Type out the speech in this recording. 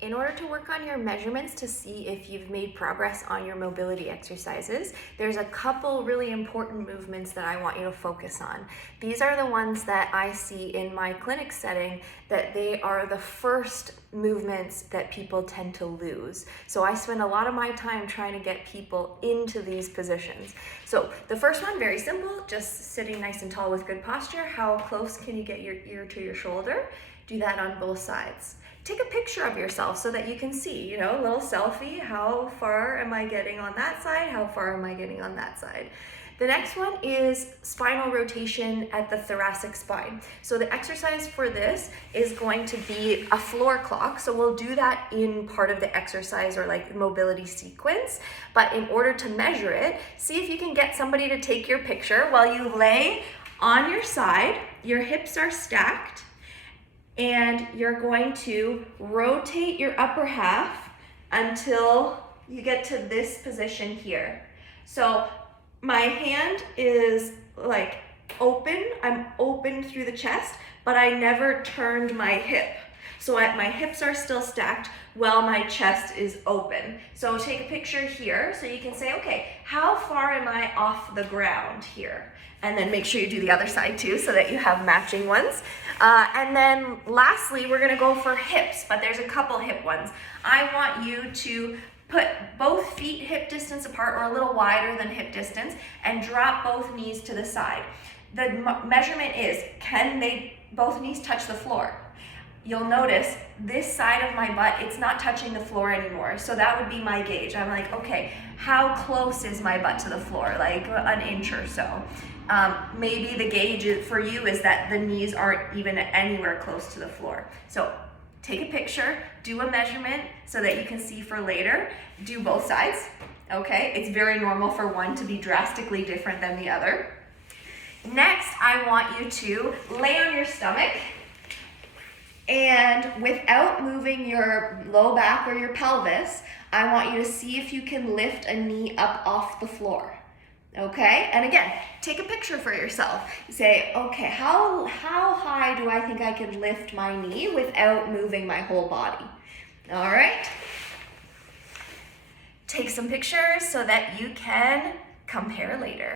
In order to work on your measurements to see if you've made progress on your mobility exercises, there's a couple really important movements that I want you to focus on. These are the ones that I see in my clinic setting that they are the first movements that people tend to lose. So I spend a lot of my time trying to get people into these positions. So the first one, very simple, just sitting nice and tall with good posture. How close can you get your ear to your shoulder? Do that on both sides. Take a picture of yourself so that you can see, a little selfie. How far am I getting on that side? How far am I getting on that side? The next one is spinal rotation at the thoracic spine. So the exercise for this is going to be a floor clock. So we'll do that in part of the exercise or like mobility sequence. But in order to measure it, see if you can get somebody to take your picture while you lay on your side, your hips are stacked, and you're going to rotate your upper half until you get to this position here. So my hand is like open, I'm open through the chest, but I never turned my hip. So my hips are still stacked while my chest is open. So take a picture here so you can say, okay, how far am I off the ground here? And then make sure you do the other side too so that you have matching ones. And then lastly, we're gonna go for hips, but there's a couple hip ones. I want you to put both feet hip distance apart or a little wider than hip distance and drop both knees to the side. The measurement is, can both knees touch the floor? You'll notice this side of my butt, it's not touching the floor anymore. So that would be my gauge. I'm like, okay, how close is my butt to the floor? Like an inch or so. Maybe the gauge for you is that the knees aren't even anywhere close to the floor. So take a picture, do a measurement so that you can see for later. Do both sides, okay? It's very normal for one to be drastically different than the other. Next, I want you to lay on your stomach, and without moving your low back or your pelvis, I want you to see if you can lift a knee up off the floor. Okay, and again, take a picture for yourself. Say, okay, how high do I think I can lift my knee without moving my whole body? All right. Take some pictures so that you can compare later.